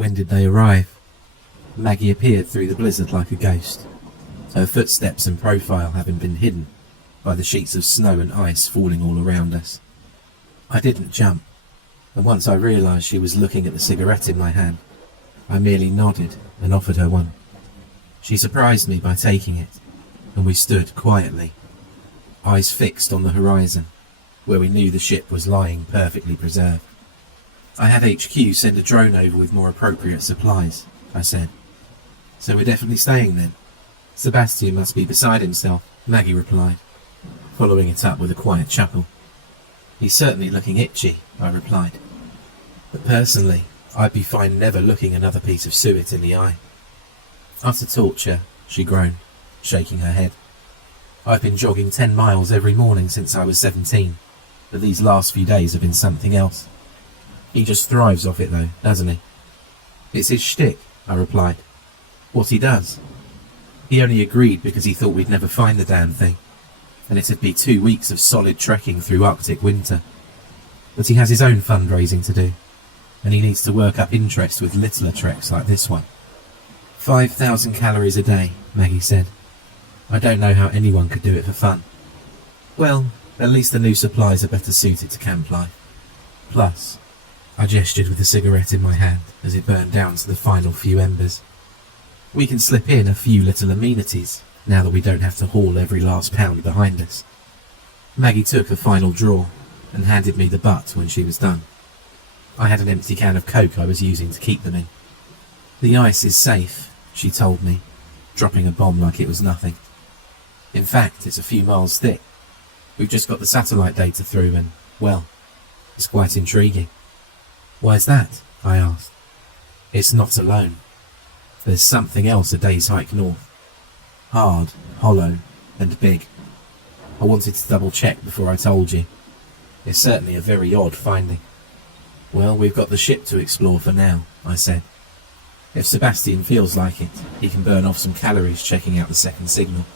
When did they arrive? Maggie appeared through the blizzard like a ghost, her footsteps and profile having been hidden by the sheets of snow and ice falling all around us. I didn't jump, and once I realised she was looking at the cigarette in my hand, I merely nodded and offered her one. She surprised me by taking it, and we stood quietly, eyes fixed on the horizon, where we knew the ship was lying perfectly preserved. I had HQ send a drone over with more appropriate supplies, I said. So we're definitely staying then? Sebastian must be beside himself, Maggie replied, following it up with a quiet chuckle. He's certainly looking itchy, I replied. But personally, I'd be fine never looking another piece of suet in the eye. After torture, she groaned, shaking her head. I've been jogging 10 miles every morning since I was 17, but these last few days have been something else. He just thrives off it though, doesn't he? It's his shtick, I replied. What he does. He only agreed because he thought we'd never find the damn thing, and it'd be 2 weeks of solid trekking through Arctic winter. But he has his own fundraising to do, and he needs to work up interest with littler treks like this one. 5,000 calories a day, Maggie said. I don't know how anyone could do it for fun. Well, at least the new supplies are better suited to camp life. Plus, I gestured with the cigarette in my hand as it burned down to the final few embers. We can slip in a few little amenities now that we don't have to haul every last pound behind us. Maggie took a final draw and handed me the butt when she was done. I had an empty can of Coke I was using to keep them in. The ice is safe, she told me, dropping a bomb like it was nothing. In fact, it's a few miles thick. We've just got the satellite data through and, well, it's quite intriguing. Why's that? I asked. It's not alone. There's something else a day's hike north. Hard, hollow, and big. I wanted to double check before I told you. It's certainly a very odd finding. Well, we've got the ship to explore for now, I said. If Sebastian feels like it, he can burn off some calories checking out the second signal.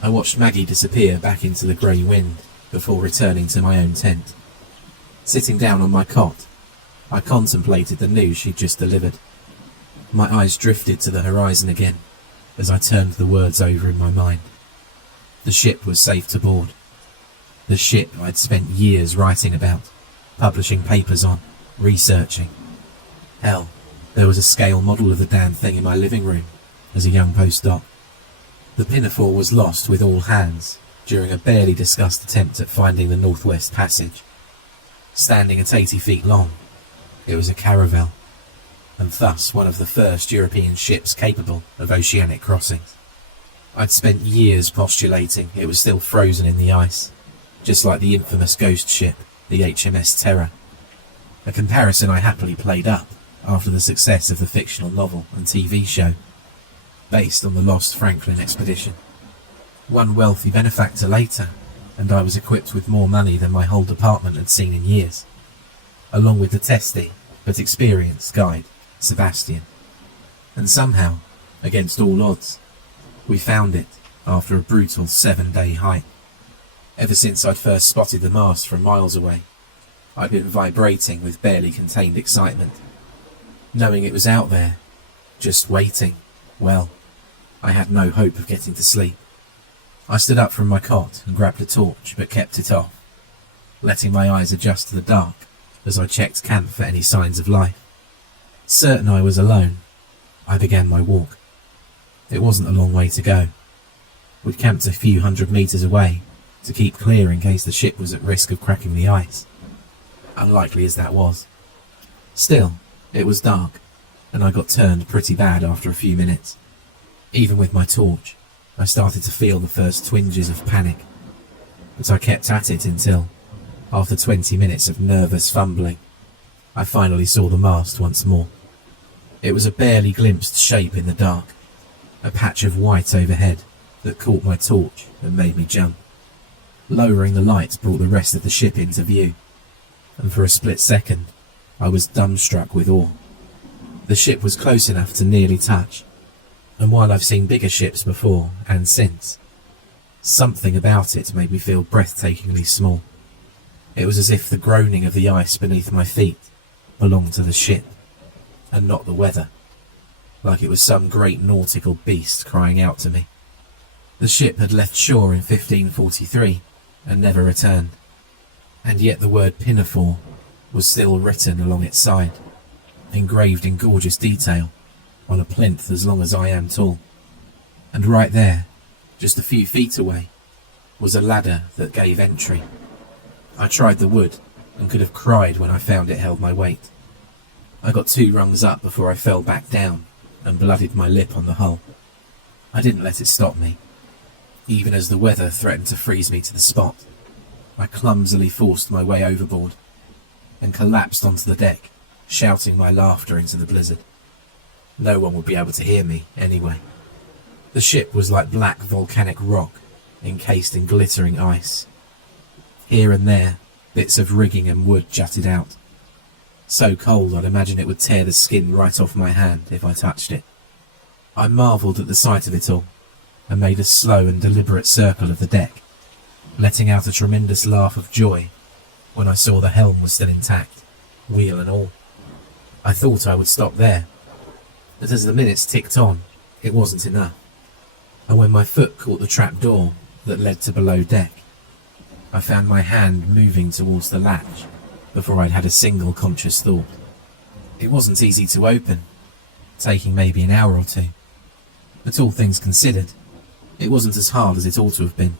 I watched Maggie disappear back into the grey wind before returning to my own tent. Sitting down on my cot, I contemplated the news she'd just delivered. My eyes drifted to the horizon again as I turned the words over in my mind. The ship was safe to board. The ship I'd spent years writing about, publishing papers on, researching. Hell, there was a scale model of the damn thing in my living room as a young postdoc. The pinafore was lost with all hands during a barely discussed attempt at finding the Northwest Passage. Standing at 80 feet long, it was a caravel, and thus one of the first European ships capable of oceanic crossings. I'd spent years postulating it was still frozen in the ice, just like the infamous ghost ship, the HMS Terror, a comparison I happily played up after the success of the fictional novel and TV show, based on the lost Franklin expedition. One wealthy benefactor later, and I was equipped with more money than my whole department had seen in years, along with the testy but experienced guide, Sebastian. And somehow, against all odds, we found it after a brutal 7-day hike. Ever since I'd first spotted the mast from miles away, I'd been vibrating with barely contained excitement. Knowing it was out there, just waiting, well, I had no hope of getting to sleep. I stood up from my cot and grabbed a torch, but kept it off, letting my eyes adjust to the dark as I checked camp for any signs of life. Certain I was alone, I began my walk. It wasn't a long way to go. We'd camped a few 100 meters away to keep clear in case the ship was at risk of cracking the ice. Unlikely as that was. Still, it was dark, and I got turned pretty bad after a few minutes. Even with my torch, I started to feel the first twinges of panic, but I kept at it until, after 20 minutes of nervous fumbling, I finally saw the mast once more. It was a barely glimpsed shape in the dark, a patch of white overhead that caught my torch and made me jump. Lowering the light brought the rest of the ship into view, and for a split second, I was dumbstruck with awe. The ship was close enough to nearly touch, and while I've seen bigger ships before and since, something about it made me feel breathtakingly small. It was as if the groaning of the ice beneath my feet belonged to the ship. and not the weather, like it was some great nautical beast crying out to me. The ship had left shore in 1543 and never returned, and yet the word pinafore was still written along its side, engraved in gorgeous detail on a plinth as long as I am tall. And right there, just a few feet away, was a ladder that gave entry. I tried the wood and could have cried when I found it held my weight. I got 2 rungs up before I fell back down and bloodied my lip on the hull. I didn't let it stop me. Even as the weather threatened to freeze me to the spot, I clumsily forced my way overboard and collapsed onto the deck, shouting my laughter into the blizzard. No one would be able to hear me anyway. The ship was like black volcanic rock, encased in glittering ice. Here and there, bits of rigging and wood jutted out. So cold I'd imagine it would tear the skin right off my hand if I touched it. I marvelled at the sight of it all, and made a slow and deliberate circle of the deck, letting out a tremendous laugh of joy when I saw the helm was still intact, wheel and all. I thought I would stop there, but as the minutes ticked on, it wasn't enough. And when my foot caught the trap door that led to below deck, I found my hand moving towards the latch before I'd had a single conscious thought. It wasn't easy to open, taking maybe an hour or 2, but all things considered, it wasn't as hard as it ought to have been.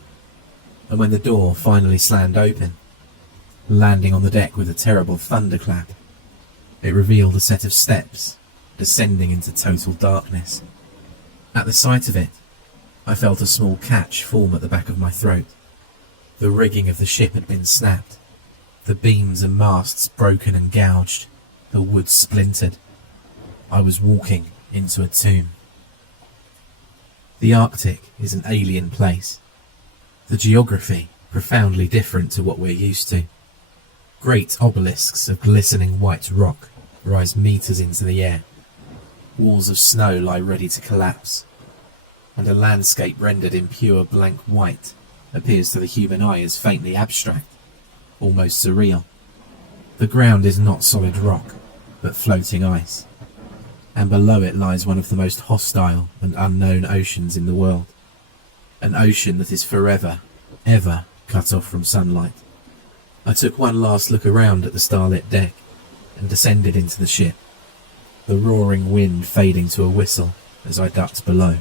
And when the door finally slammed open, landing on the deck with a terrible thunderclap, it revealed a set of steps descending into total darkness. At the sight of it, I felt a small catch form at the back of my throat. The rigging of the ship had been snapped, the beams and masts broken and gouged, the wood splintered. I was walking into a tomb. The Arctic is an alien place. The geography profoundly different to what we're used to. Great obelisks of glistening white rock rise meters into the air. Walls of snow lie ready to collapse, and a landscape rendered in pure blank white appears to the human eye as faintly abstract, almost surreal. The ground is not solid rock, but floating ice, and below it lies one of the most hostile and unknown oceans in the world. An ocean that is forever, ever cut off from sunlight. I took one last look around at the starlit deck and descended into the ship, the roaring wind fading to a whistle as I ducked below.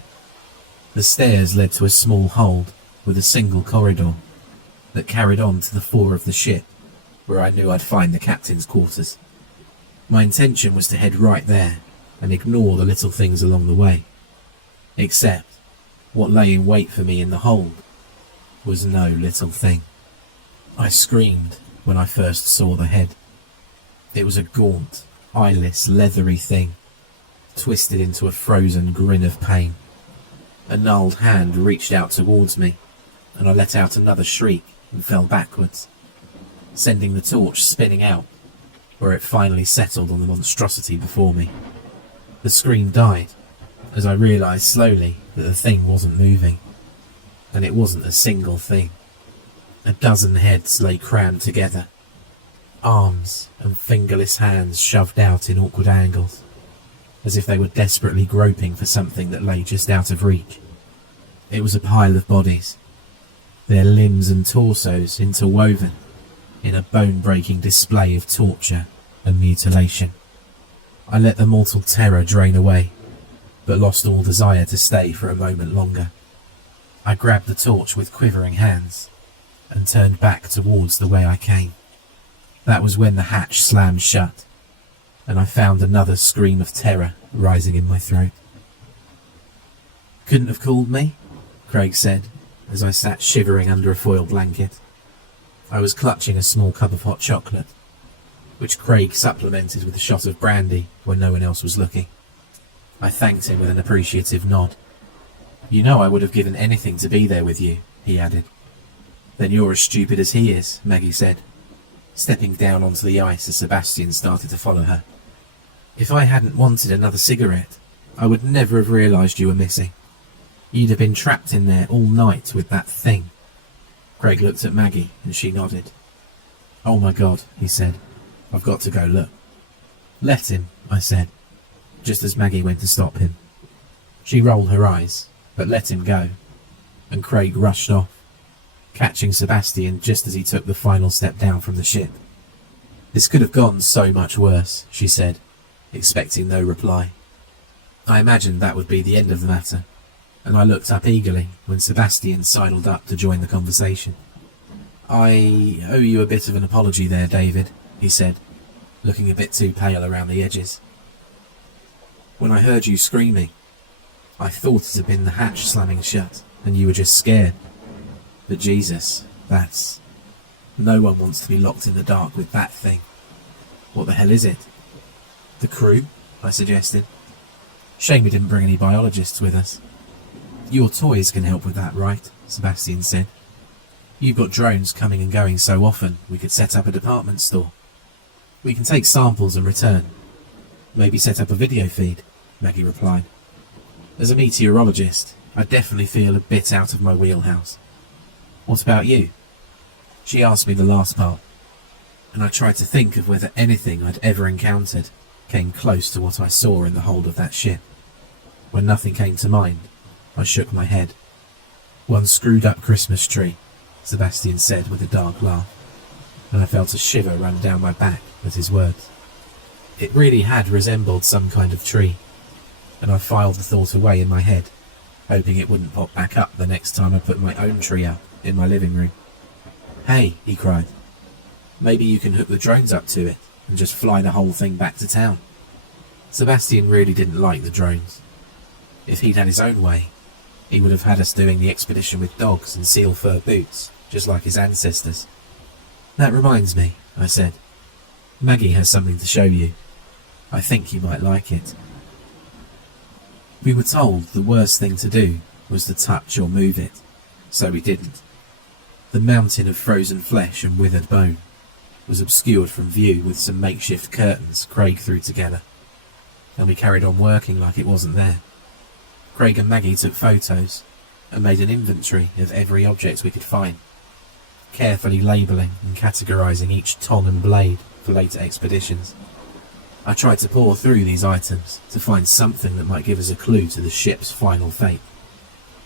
The stairs led to a small hold with a single corridor that carried on to the fore of the ship, where I knew I'd find the captain's quarters. My intention was to head right there and ignore the little things along the way, except what lay in wait for me in the hold was no little thing. I screamed when I first saw the head. It was a gaunt, eyeless, leathery thing, twisted into a frozen grin of pain. A gnarled hand reached out towards me, and I let out another shriek and fell backwards, sending the torch spinning out, where it finally settled on the monstrosity before me. The scream died as I realised slowly that the thing wasn't moving, and it wasn't a single thing. A dozen heads lay crammed together, arms and fingerless hands shoved out in awkward angles, as if they were desperately groping for something that lay just out of reach. It was a pile of bodies, their limbs and torsos interwoven in a bone-breaking display of torture and mutilation. I let the mortal terror drain away, but lost all desire to stay for a moment longer. I grabbed the torch with quivering hands and turned back towards the way I came. That was when the hatch slammed shut, and I found another scream of terror rising in my throat. "Couldn't have called me?" Craig said, as I sat shivering under a foil blanket. I was clutching a small cup of hot chocolate, which Craig supplemented with a shot of brandy when no one else was looking. I thanked him with an appreciative nod. "You know I would have given anything to be there with you," he added. "Then you're as stupid as he is," Maggie said, stepping down onto the ice as Sebastian started to follow her. "If I hadn't wanted another cigarette, I would never have realised you were missing. You'd have been trapped in there all night with that thing." Craig looked at Maggie and she nodded. "Oh my God," he said. "I've got to go look." "Let him," I said. just as Maggie went to stop him. She rolled her eyes, but let him go, and Craig rushed off, catching Sebastian just as he took the final step down from the ship. "This could have gone so much worse," she said, expecting no reply. I imagined that would be the end of the matter, and I looked up eagerly when Sebastian sidled up to join the conversation. "I owe you a bit of an apology there, David," he said, looking a bit too pale around the edges. "When I heard you screaming, I thought it had been the hatch slamming shut, and you were just scared. But Jesus, that's... No one wants to be locked in the dark with that thing. What the hell is it?" "The crew," I suggested. "Shame we didn't bring any biologists with us." "Your toys can help with that, right?" Sebastian said. "You've got drones coming and going so often, we could set up a department store. We can take samples and return. Maybe set up a video feed," Maggie replied. "As a meteorologist, I definitely feel a bit out of my wheelhouse. What about you?" She asked me the last part, and I tried to think of whether anything I'd ever encountered came close to what I saw in the hold of that ship. When nothing came to mind, I shook my head. "One screwed up Christmas tree," Sebastian said with a dark laugh, and I felt a shiver run down my back at his words. It really had resembled some kind of tree, and I filed the thought away in my head, hoping it wouldn't pop back up the next time I put my own tree up in my living room. "Hey," he cried, "maybe you can hook the drones up to it and just fly the whole thing back to town." Sebastian really didn't like the drones. If he'd had his own way, he would have had us doing the expedition with dogs and seal fur boots, just like his ancestors. "That reminds me," I said. "Maggie has something to show you. I think you might like it." We were told the worst thing to do was to touch or move it, so we didn't. The mountain of frozen flesh and withered bone was obscured from view with some makeshift curtains Craig threw together, and we carried on working like it wasn't there. Craig and Maggie took photos and made an inventory of every object we could find, carefully labelling and categorising each tong and blade for later expeditions. I tried to pore through these items to find something that might give us a clue to the ship's final fate.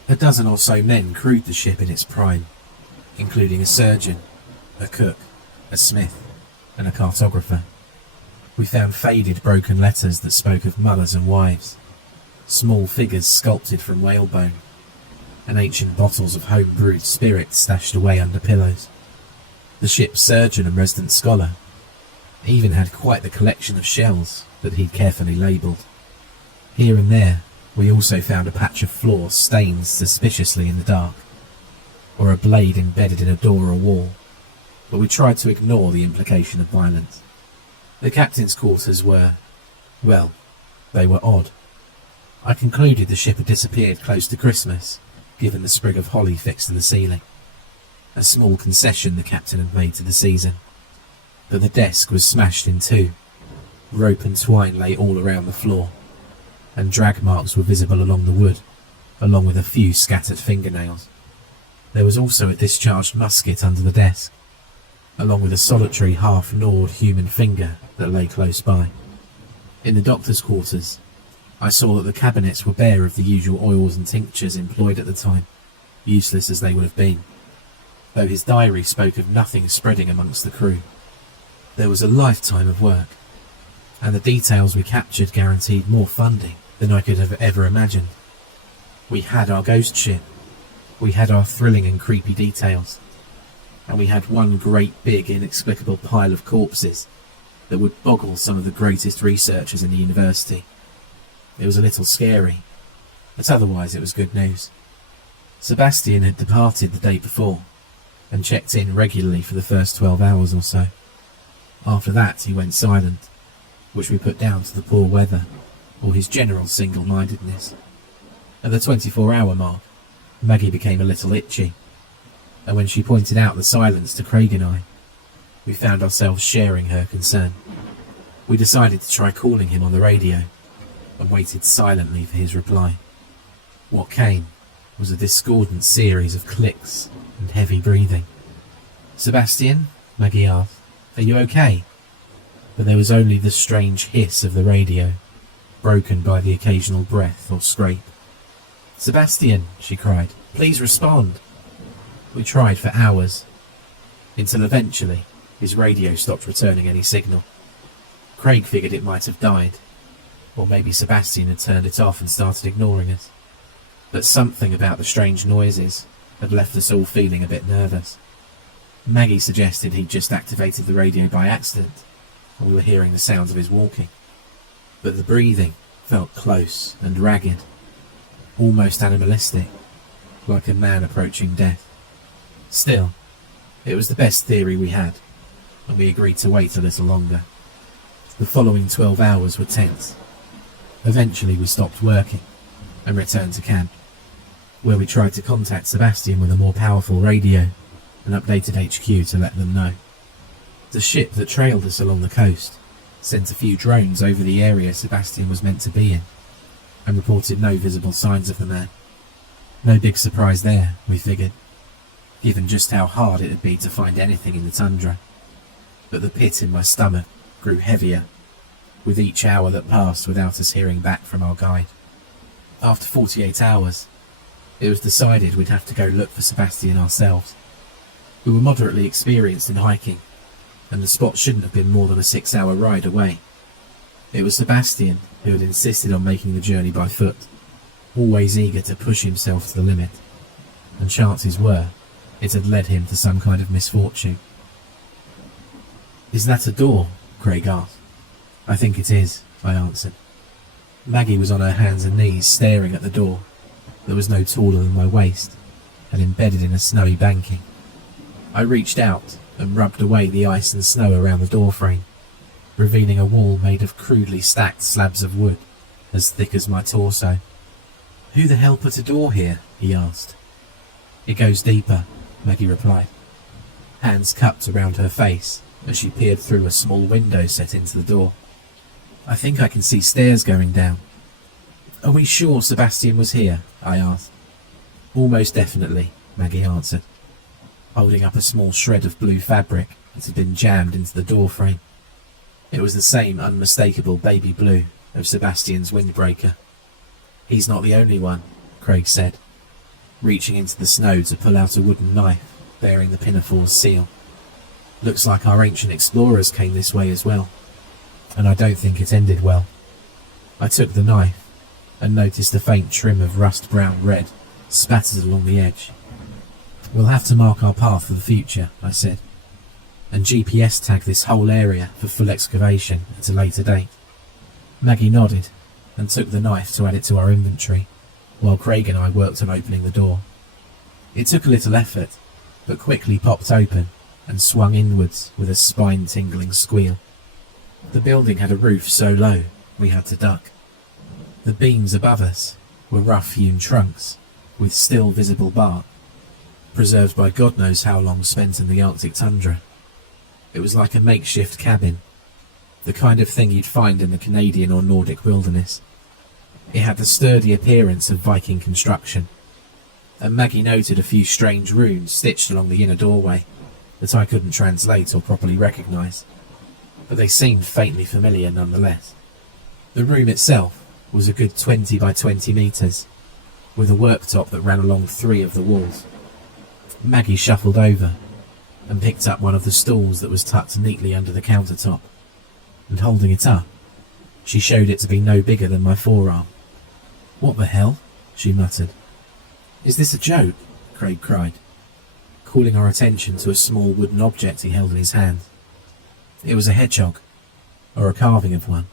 A dozen or so men crewed the ship in its prime, including a surgeon, a cook, a smith, and a cartographer. We found faded broken letters that spoke of mothers and wives, small figures sculpted from whalebone, and ancient bottles of home-brewed spirits stashed away under pillows. The ship's surgeon and resident scholar even had quite the collection of shells that he'd carefully labelled. Here and there, we also found a patch of floor stained suspiciously in the dark, or a blade embedded in a door or wall, but we tried to ignore the implication of violence. The captain's quarters were, well, they were odd. I concluded the ship had disappeared close to Christmas, given the sprig of holly fixed to the ceiling, a small concession the captain had made to the season. But the desk was smashed in two, rope and twine lay all around the floor, and drag marks were visible along the wood, along with a few scattered fingernails. There was also a discharged musket under the desk, along with a solitary half-gnawed human finger that lay close by. In the doctor's quarters, I saw that the cabinets were bare of the usual oils and tinctures employed at the time, useless as they would have been, though his diary spoke of nothing spreading amongst the crew. There was a lifetime of work, and the details we captured guaranteed more funding than I could have ever imagined. We had our ghost ship, we had our thrilling and creepy details, and we had one great big inexplicable pile of corpses that would boggle some of the greatest researchers in the university. It was a little scary, but otherwise it was good news. Sebastian had departed the day before, and checked in regularly for the first 12 hours or so. After that he went silent, which we put down to the poor weather, or his general single-mindedness. At the 24-hour mark, Maggie became a little itchy, and when she pointed out the silence to Craig and I, we found ourselves sharing her concern. We decided to try calling him on the radio, and waited silently for his reply. What came was a discordant series of clicks and heavy breathing. "Sebastian?" Maggie asked. "Are you okay?" But there was only the strange hiss of the radio, broken by the occasional breath or scrape. "Sebastian," she cried, "please respond." We tried for hours, until eventually his radio stopped returning any signal. Craig figured it might have died, or maybe Sebastian had turned it off and started ignoring us. But something about the strange noises had left us all feeling a bit nervous. Maggie suggested he'd just activated the radio by accident, and we were hearing the sounds of his walking. But the breathing felt close and ragged, almost animalistic, like a man approaching death. Still, it was the best theory we had, and we agreed to wait a little longer. The following 12 hours were tense. Eventually we stopped working and returned to camp, where we tried to contact Sebastian with a more powerful radio and updated HQ to let them know. The ship that trailed us along the coast sent a few drones over the area Sebastian was meant to be in and reported no visible signs of the man. No big surprise there, we figured, given just how hard it'd be to find anything in the tundra. But the pit in my stomach grew heavier with each hour that passed without us hearing back from our guide. After 48 hours, it was decided we'd have to go look for Sebastian ourselves. We were moderately experienced in hiking, and the spot shouldn't have been more than a 6-hour ride away. It was Sebastian who had insisted on making the journey by foot, always eager to push himself to the limit, and chances were it had led him to some kind of misfortune. "Is that a door?" Craig asked. "I think it is," I answered. Maggie was on her hands and knees staring at the door that was no taller than my waist and embedded in a snowy banking. I reached out and rubbed away the ice and snow around the door frame, revealing a wall made of crudely stacked slabs of wood as thick as my torso. "Who the hell put a door here?" he asked. "It goes deeper," Maggie replied, hands cupped around her face as she peered through a small window set into the door. "I think I can see stairs going down." "Are we sure Sebastian was here?" I asked. "Almost definitely," Maggie answered, holding up a small shred of blue fabric that had been jammed into the door frame. It was the same unmistakable baby blue of Sebastian's windbreaker. "He's not the only one," Craig said, reaching into the snow to pull out a wooden knife bearing the Pinafore's seal. "Looks like our ancient explorers came this way as well, and I don't think it ended well." I took the knife and noticed a faint trim of rust-brown red spattered along the edge. "We'll have to mark our path for the future," I said, "and GPS tag this whole area for full excavation at a later date." Maggie nodded and took the knife to add it to our inventory, while Craig and I worked on opening the door. It took a little effort, but quickly popped open and swung inwards with a spine-tingling squeal. The building had a roof so low we had to duck. The beams above us were rough-hewn trunks with still visible bark, preserved by God knows how long spent in the Arctic tundra. It was like a makeshift cabin, the kind of thing you'd find in the Canadian or Nordic wilderness. It had the sturdy appearance of Viking construction, and Maggie noted a few strange runes stitched along the inner doorway that I couldn't translate or properly recognise, but they seemed faintly familiar nonetheless. The room itself was a good 20 by 20 metres, with a worktop that ran along 3 of the walls. Maggie shuffled over and picked up one of the stools that was tucked neatly under the countertop, and holding it up, she showed it to be no bigger than my forearm. "What the hell?" she muttered. "Is this a joke?" Craig cried, calling our attention to a small wooden object he held in his hand. It was a hedgehog, or a carving of one,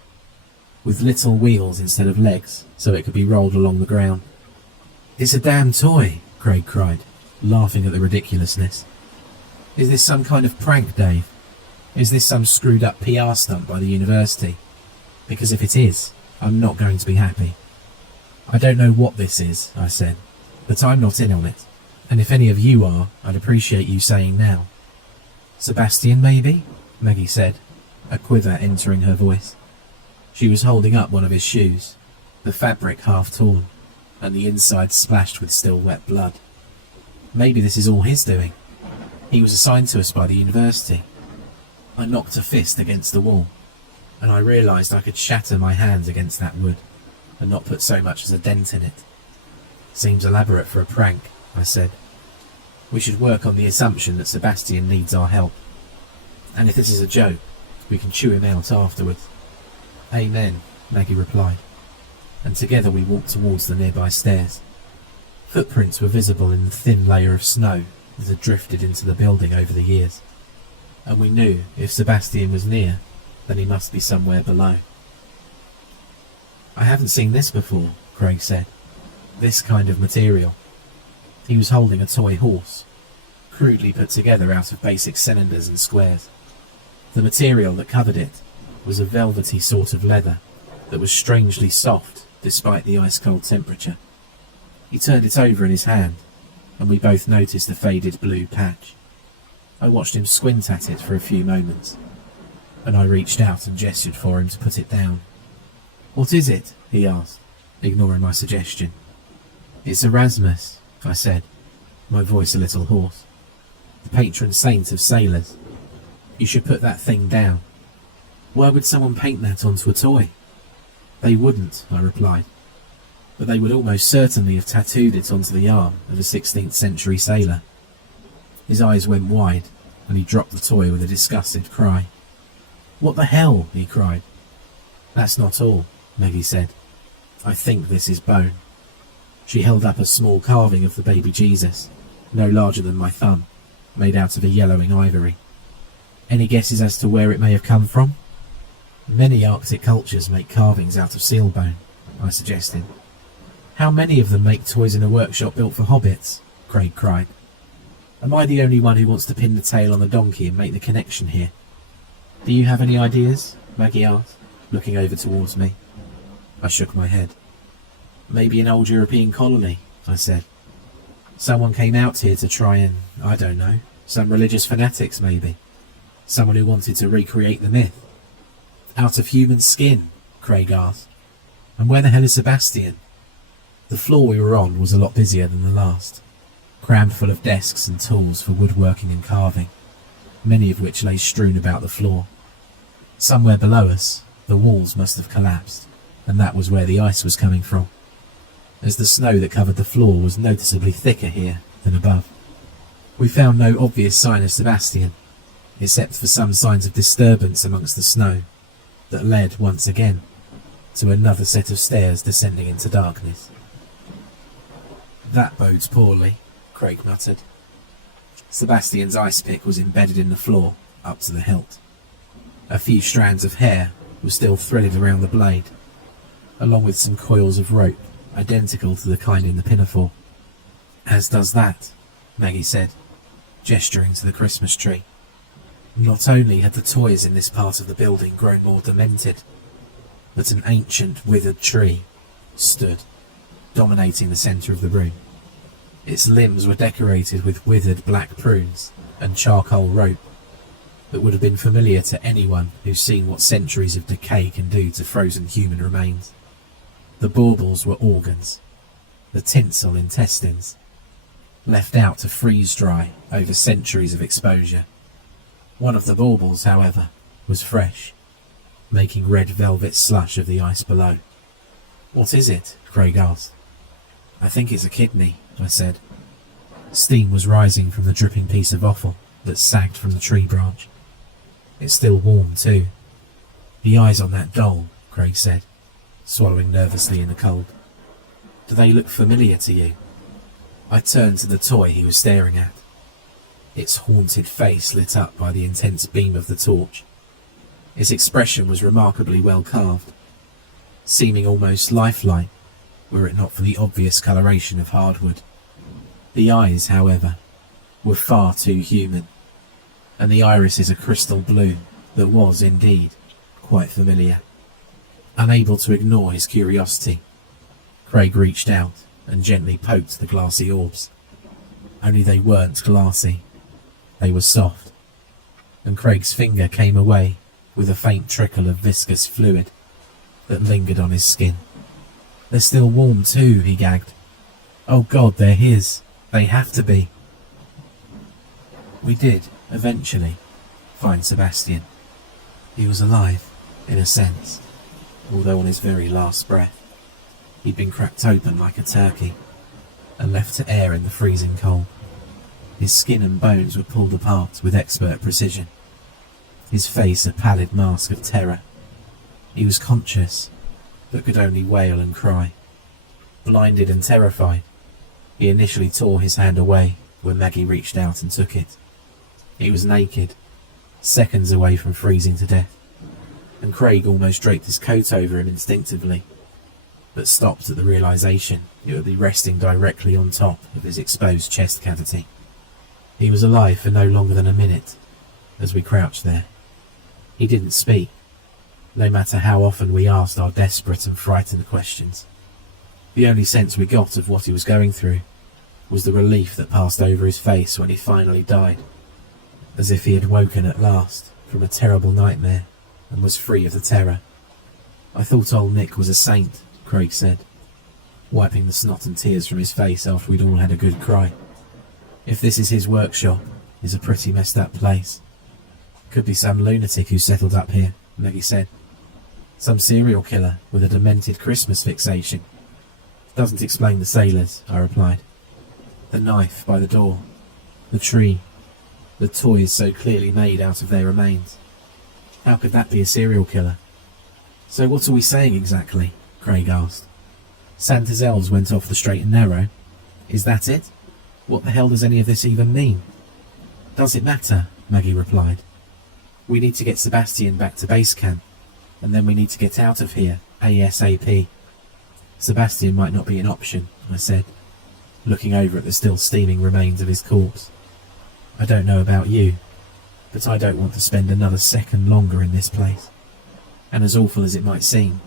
with little wheels instead of legs so it could be rolled along the ground. "It's a damn toy," Craig cried, laughing at the ridiculousness. "Is this some kind of prank, Dave? Is this some screwed up PR stunt by the university? Because if it is, I'm not going to be happy." "I don't know what this is," I said, "but I'm not in on it, and if any of you are, I'd appreciate you saying now." "Sebastian, maybe?" Maggie said, a quiver entering her voice. She was holding up one of his shoes, the fabric half torn, and the inside splashed with still wet blood. "Maybe this is all his doing. He was assigned to us by the university." I knocked a fist against the wall. and I realised I could shatter my hands against that wood and not put so much as a dent in it. Seems elaborate for a prank, I said. We should work on the assumption that Sebastian needs our help. And if this is a joke, we can chew him out afterwards. Amen, Maggie replied, and together we walked towards the nearby stairs. Footprints were visible in the thin layer of snow that had drifted into the building over the years, and we knew if Sebastian was near, then he must be somewhere below. I haven't seen this before, Craig said. This kind of material. He was holding a toy horse, crudely put together out of basic cylinders and squares. The material that covered it was a velvety sort of leather that was strangely soft despite the ice-cold temperature. He turned it over in his hand, and we both noticed a faded blue patch. I watched him squint at it for a few moments, and I reached out and gestured for him to put it down. What is it? He asked, ignoring my suggestion. It's Erasmus, I said, my voice a little hoarse. The patron saint of sailors. You should put that thing down. Why would someone paint that onto a toy? They wouldn't, I replied, but they would almost certainly have tattooed it onto the arm of a 16th century sailor. His eyes went wide, and he dropped the toy with a disgusted cry. What the hell? He cried. That's not all, Maggie said. I think this is bone. She held up a small carving of the baby Jesus, no larger than my thumb, made out of a yellowing ivory. Any guesses as to where it may have come from? Many Arctic cultures make carvings out of seal bone, I suggested. How many of them make toys in a workshop built for hobbits? Craig cried. Am I the only one who wants to pin the tail on the donkey and make the connection here? Do you have any ideas? Maggie asked, looking over towards me. I shook my head. Maybe an old European colony, I said. Someone came out here to try and, I don't know, some religious fanatics maybe. Someone who wanted to recreate the myth. Out of human skin, Craig asked. And where the hell is Sebastian? The floor we were on was a lot busier than the last, crammed full of desks and tools for woodworking and carving, many of which lay strewn about the floor. Somewhere below us, the walls must have collapsed, and that was where the ice was coming from, as the snow that covered the floor was noticeably thicker here than above. We found no obvious sign of Sebastian, except for some signs of disturbance amongst the snow that led, once again, to another set of stairs descending into darkness. That bodes poorly, Craig muttered. Sebastian's ice pick was embedded in the floor, up to the hilt. A few strands of hair were still threaded around the blade, along with some coils of rope, identical to the kind in the pinafore. As does that, Maggie said, gesturing to the Christmas tree. Not only had the toys in this part of the building grown more demented, but an ancient withered tree stood, dominating the centre of the room. Its limbs were decorated with withered black prunes and charcoal rope that would have been familiar to anyone who's seen what centuries of decay can do to frozen human remains. The baubles were organs, the tinsel intestines, left out to freeze dry over centuries of exposure. One of the baubles, however, was fresh, making red velvet slush of the ice below. What is it? Craig asked. I think it's a kidney, I said. Steam was rising from the dripping piece of offal that sagged from the tree branch. It's still warm too. The eyes on that doll, Craig said, swallowing nervously in the cold. Do they look familiar to you? I turned to the toy he was staring at. Its haunted face lit up by the intense beam of the torch. Its expression was remarkably well carved, seeming almost lifelike, were it not for the obvious coloration of hardwood. The eyes, however, were far too human, and the irises a crystal blue that was, indeed, quite familiar. Unable to ignore his curiosity, Craig reached out and gently poked the glassy orbs. Only they weren't glassy. They were soft, and Craig's finger came away with a faint trickle of viscous fluid that lingered on his skin. They're still warm too, he gagged. Oh God, they're his. They have to be. We did, eventually, find Sebastian. He was alive, in a sense, although on his very last breath. He'd been cracked open like a turkey and left to air in the freezing cold. His skin and bones were pulled apart with expert precision, his face a pallid mask of terror. He was conscious, but could only wail and cry. Blinded and terrified, he initially tore his hand away when Maggie reached out and took it. He was naked, seconds away from freezing to death, and Craig almost draped his coat over him instinctively, but stopped at the realization it would be resting directly on top of his exposed chest cavity. He was alive for no longer than a minute as we crouched there. He didn't speak, no matter how often we asked our desperate and frightened questions. The only sense we got of what he was going through was the relief that passed over his face when he finally died, as if he had woken at last from a terrible nightmare and was free of the terror. "I thought old Nick was a saint," Craig said, wiping the snot and tears from his face after we'd all had a good cry. "If this is his workshop, it's a pretty messed up place. Could be some lunatic who settled up here," Maggie said. "Some serial killer with a demented Christmas fixation." "Doesn't explain the sailors," I replied. "The knife by the door, the tree, the toys so clearly made out of their remains. How could that be a serial killer?" "So what are we saying exactly?" Craig asked. "Santa's elves went off the straight and narrow? Is that it? What the hell does any of this even mean?" "Does it matter?" Maggie replied. "We need to get Sebastian back to base camp, and then we need to get out of here ASAP. Sebastian might not be an option," I said, looking over at the still steaming remains of his corpse. "I don't know about you, but I don't want to spend another second longer in this place. And as awful as it might seem,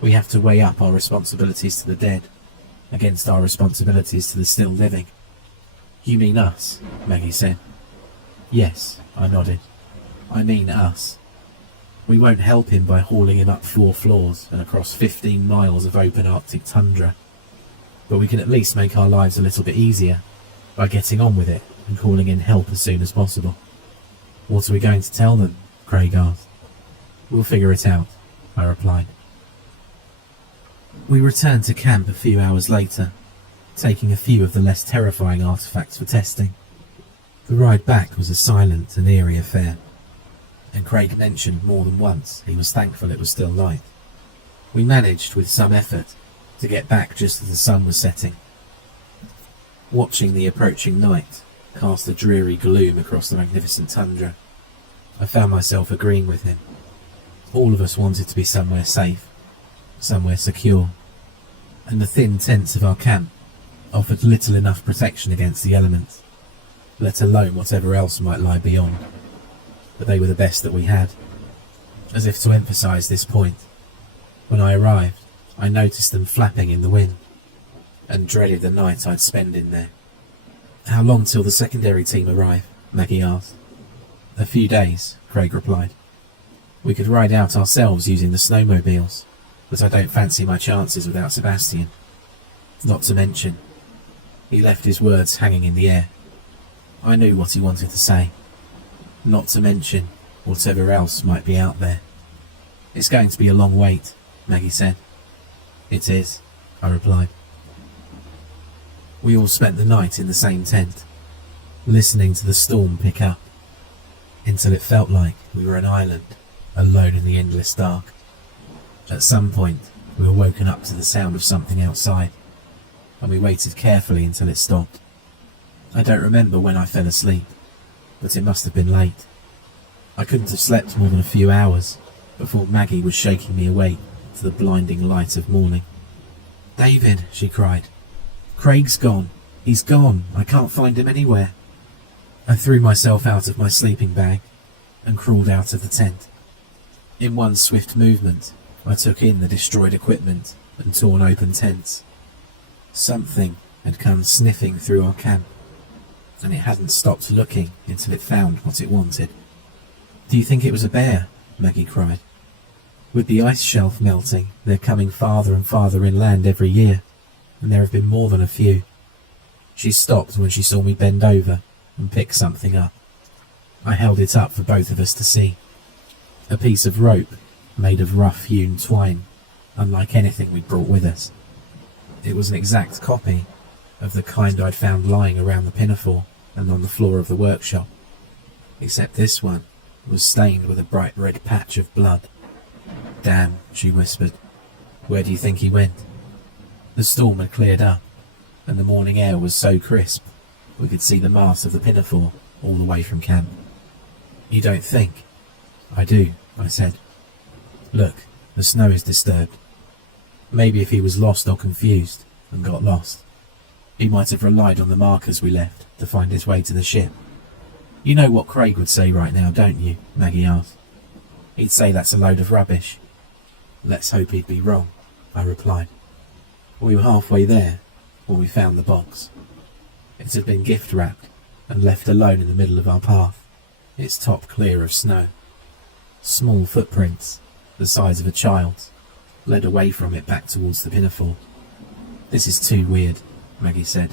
we have to weigh up our responsibilities to the dead against our responsibilities to the still living." "You mean us?" Maggie said. "Yes," I nodded. "I mean us. We won't help him by hauling him up 4 floors and across 15 miles of open Arctic tundra, but we can at least make our lives a little bit easier by getting on with it and calling in help as soon as possible." "What are we going to tell them?" Craig asked. "We'll figure it out," I replied. We returned to camp a few hours later, taking a few of the less terrifying artifacts for testing. The ride back was a silent and eerie affair, and Craig mentioned more than once he was thankful it was still light. We managed, with some effort, to get back just as the sun was setting. Watching the approaching night cast a dreary gloom across the magnificent tundra, I found myself agreeing with him. All of us wanted to be somewhere safe, somewhere secure, and the thin tents of our camp offered little enough protection against the elements, let alone whatever else might lie beyond. But they were the best that we had. As if to emphasize this point, when I arrived, I noticed them flapping in the wind, and dreaded the night I'd spend in there. "How long till the secondary team arrive?" Maggie asked. "A few days," Craig replied. "We could ride out ourselves using the snowmobiles, but I don't fancy my chances without Sebastian. Not to mention..." He left his words hanging in the air. I knew what he wanted to say. "Not to mention whatever else might be out there." "It's going to be a long wait," Maggie said. "It is," I replied. We all spent the night in the same tent, listening to the storm pick up, until it felt like we were an island, alone in the endless dark. At some point, we were woken up to the sound of something outside, and we waited carefully until it stopped. I don't remember when I fell asleep, but it must have been late. I couldn't have slept more than a few hours before Maggie was shaking me awake to the blinding light of morning. "David," she cried. "Craig's gone. He's gone. I can't find him anywhere." I threw myself out of my sleeping bag and crawled out of the tent. In one swift movement, I took in the destroyed equipment and torn open tents. Something had come sniffing through our camp, and it hadn't stopped looking until it found what it wanted. "Do you think it was a bear?" Maggie cried. "With the ice shelf melting, they're coming farther and farther inland every year, and there have been more than a few." She stopped when she saw me bend over and pick something up. I held it up for both of us to see. A piece of rope made of rough-hewn twine, unlike anything we'd brought with us. It was an exact copy of the kind I'd found lying around the pinafore and on the floor of the workshop, except this one was stained with a bright red patch of blood. "Damn," she whispered. "Where do you think he went?" The storm had cleared up, and the morning air was so crisp we could see the mast of the pinafore all the way from camp. "You don't think?" "I do," I said. "Look, the snow is disturbed. Maybe if he was lost or confused and got lost, he might have relied on the markers we left to find his way to the ship." "You know what Craig would say right now, don't you?" Maggie asked. "He'd say that's a load of rubbish." "Let's hope he'd be wrong," I replied. We were halfway there when we found the box. It had been gift-wrapped and left alone in the middle of our path, its top clear of snow. Small footprints, the size of a child's, led away from it back towards the pinafore. "This is too weird," Maggie said.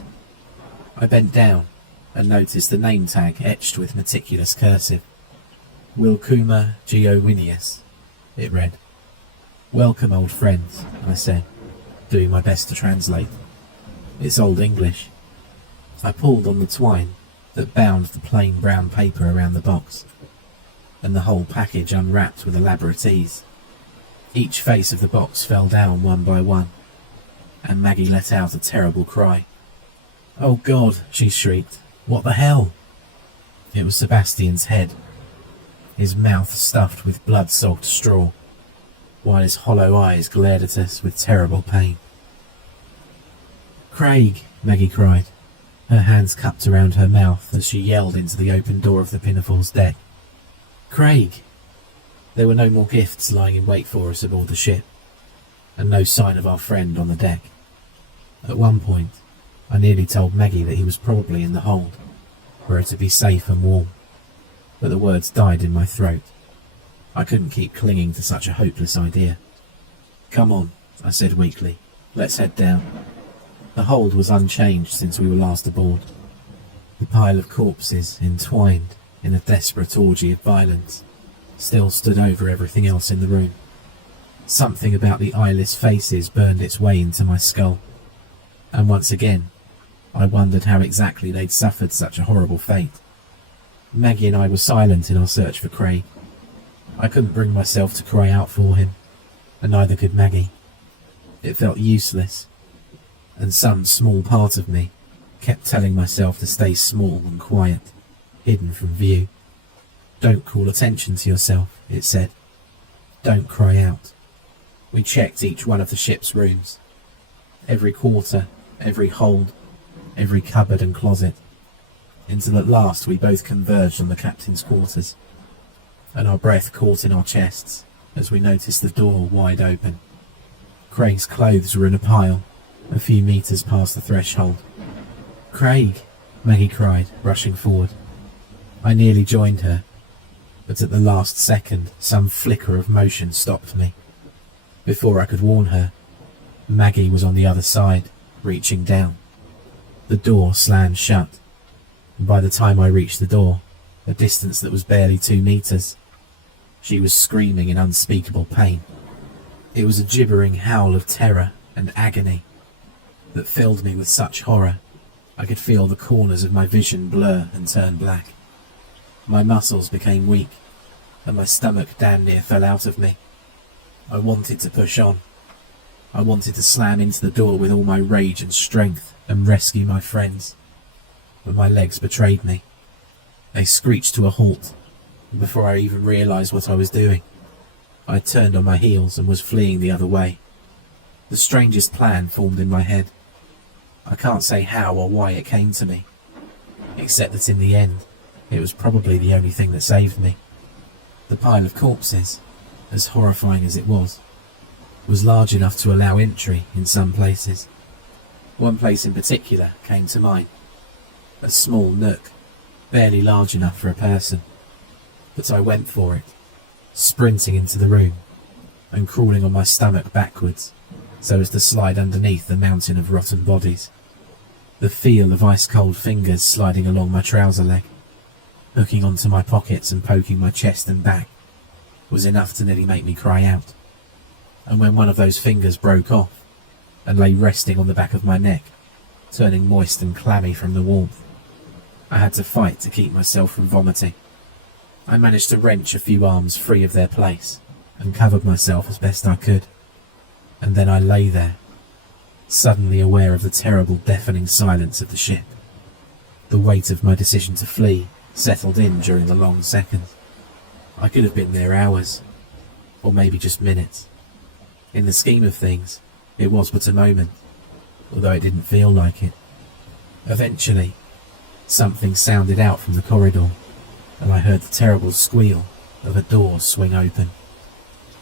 I bent down and noticed the name tag etched with meticulous cursive. "Wilkuma Geowinius," it read. "Welcome, old friends," I said, doing my best to translate. "It's Old English." I pulled on the twine that bound the plain brown paper around the box, and the whole package unwrapped with elaborate ease. Each face of the box fell down one by one, and Maggie let out a terrible cry. "Oh God," she shrieked. "What the hell?" It was Sebastian's head, his mouth stuffed with blood-soaked straw, while his hollow eyes glared at us with terrible pain. "Craig!" Maggie cried, her hands cupped around her mouth as she yelled into the open door of the Pinafore's deck. "Craig!" There were no more gifts lying in wait for us aboard the ship, and no sign of our friend on the deck. At one point, I nearly told Maggie that he was probably in the hold, where it would be safe and warm, but the words died in my throat. I couldn't keep clinging to such a hopeless idea. "Come on," I said weakly. "Let's head down." The hold was unchanged since we were last aboard. The pile of corpses, entwined in a desperate orgy of violence, still stood over everything else in the room. Something about the eyeless faces burned its way into my skull, and once again I wondered how exactly they'd suffered such a horrible fate. Maggie and I were silent in our search for Craig. I couldn't bring myself to cry out for him, and neither could Maggie. It felt useless, and some small part of me kept telling myself to stay small and quiet, hidden from view. "Don't call attention to yourself," it said. "Don't cry out." We checked each one of the ship's rooms. Every quarter, every hold, every cupboard and closet, until at last we both converged on the captain's quarters, and our breath caught in our chests as we noticed the door wide open. Craig's clothes were in a pile, a few meters past the threshold. "Craig!" Maggie cried, rushing forward. I nearly joined her, but at the last second some flicker of motion stopped me. Before I could warn her, Maggie was on the other side, reaching down. The door slammed shut, and by the time I reached the door, a distance that was barely 2 meters, she was screaming in unspeakable pain. It was a gibbering howl of terror and agony that filled me with such horror I could feel the corners of my vision blur and turn black. My muscles became weak, and my stomach damn near fell out of me. I wanted to push on. I wanted to slam into the door with all my rage and strength and rescue my friends, but my legs betrayed me. They screeched to a halt, and before I even realized what I was doing, I had turned on my heels and was fleeing the other way. The strangest plan formed in my head. I can't say how or why it came to me, except that in the end, it was probably the only thing that saved me. The pile of corpses, as horrifying as it was large enough to allow entry in some places. One place in particular came to mind, a small nook, barely large enough for a person. But I went for it, sprinting into the room and crawling on my stomach backwards so as to slide underneath the mountain of rotten bodies. The feel of ice-cold fingers sliding along my trouser leg, hooking onto my pockets and poking my chest and back, was enough to nearly make me cry out. And when one of those fingers broke off and lay resting on the back of my neck, turning moist and clammy from the warmth, I had to fight to keep myself from vomiting. I managed to wrench a few arms free of their place and covered myself as best I could. And then I lay there, suddenly aware of the terrible deafening silence of the ship. The weight of my decision to flee settled in during the long seconds. I could have been there hours, or maybe just minutes. In the scheme of things, it was but a moment, although it didn't feel like it. Eventually, something sounded out from the corridor, and I heard the terrible squeal of a door swing open.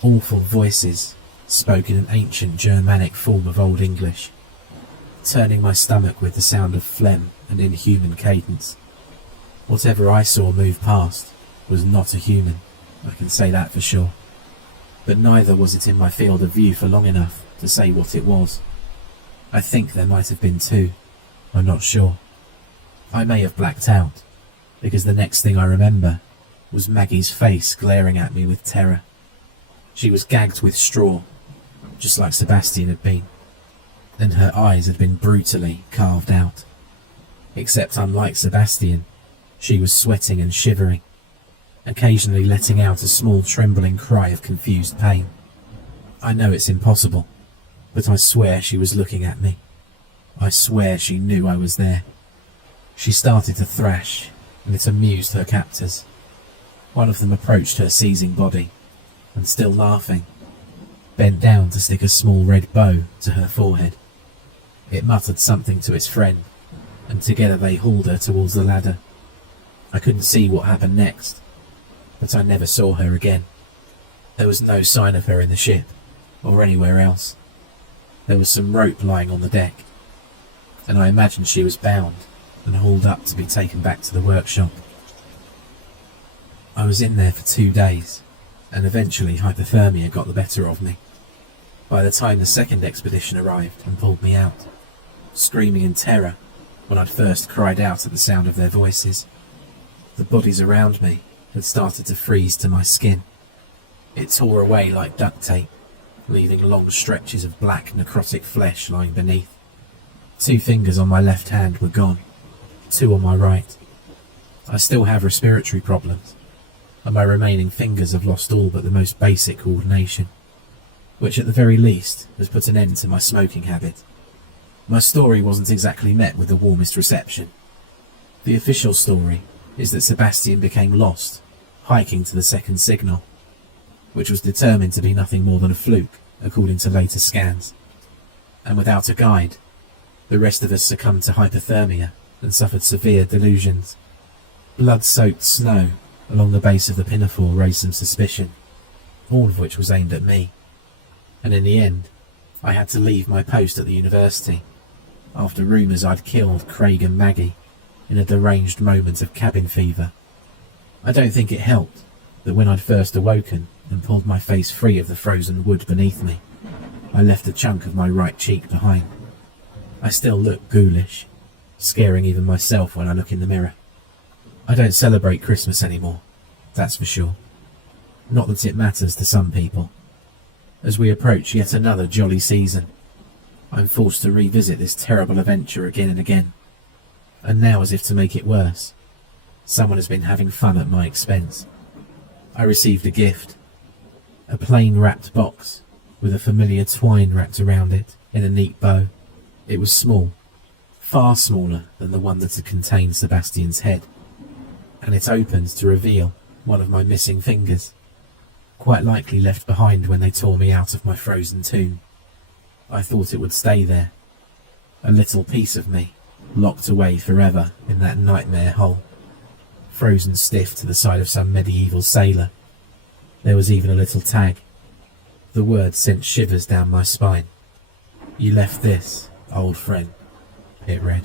Awful voices spoke in an ancient Germanic form of Old English, turning my stomach with the sound of phlegm and inhuman cadence. Whatever I saw move past was not a human, I can say that for sure. But neither was it in my field of view for long enough to say what it was. I think there might have been two, I'm not sure. I may have blacked out, because the next thing I remember was Maggie's face glaring at me with terror. She was gagged with straw, just like Sebastian had been, and her eyes had been brutally carved out. Except unlike Sebastian, she was sweating and shivering, occasionally letting out a small trembling cry of confused pain. I know it's impossible, but I swear she was looking at me. I swear she knew I was there. She started to thrash, and it amused her captors. One of them approached her seizing body, and still laughing, bent down to stick a small red bow to her forehead. It muttered something to its friend, and together they hauled her towards the ladder. I couldn't see what happened next, but I never saw her again. There was no sign of her in the ship, or anywhere else. There was some rope lying on the deck, and I imagined she was bound and hauled up to be taken back to the workshop. I was in there for 2 days, and eventually hypothermia got the better of me. By the time the second expedition arrived and pulled me out, screaming in terror when I'd first cried out at the sound of their voices, the bodies around me had started to freeze to my skin. It tore away like duct tape, leaving long stretches of black necrotic flesh lying beneath. 2 fingers on my left hand were gone, 2 on my right. I still have respiratory problems, and my remaining fingers have lost all but the most basic coordination, which at the very least has put an end to my smoking habit. My story wasn't exactly met with the warmest reception. The official story is that Sebastian became lost, hiking to the second signal, which was determined to be nothing more than a fluke, according to later scans. And without a guide, the rest of us succumbed to hypothermia and suffered severe delusions. Blood-soaked snow along the base of the pinafore raised some suspicion, all of which was aimed at me. And in the end, I had to leave my post at the university, after rumours I'd killed Craig and Maggie in a deranged moment of cabin fever. I don't think it helped that when I'd first awoken and pulled my face free of the frozen wood beneath me, I left a chunk of my right cheek behind. I still look ghoulish, scaring even myself when I look in the mirror. I don't celebrate Christmas anymore, that's for sure. Not that it matters to some people. As we approach yet another jolly season, I'm forced to revisit this terrible adventure again and again. And now, as if to make it worse, someone has been having fun at my expense. I received a gift, a plain wrapped box with a familiar twine wrapped around it in a neat bow. It was small, far smaller than the one that had contained Sebastian's head, and it opened to reveal one of my missing fingers, quite likely left behind when they tore me out of my frozen tomb. I thought it would stay there, a little piece of me, locked away forever in that nightmare hole, frozen stiff to the side of some medieval sailor. There was even a little tag. The words sent shivers down my spine. "You left this, old friend," it read.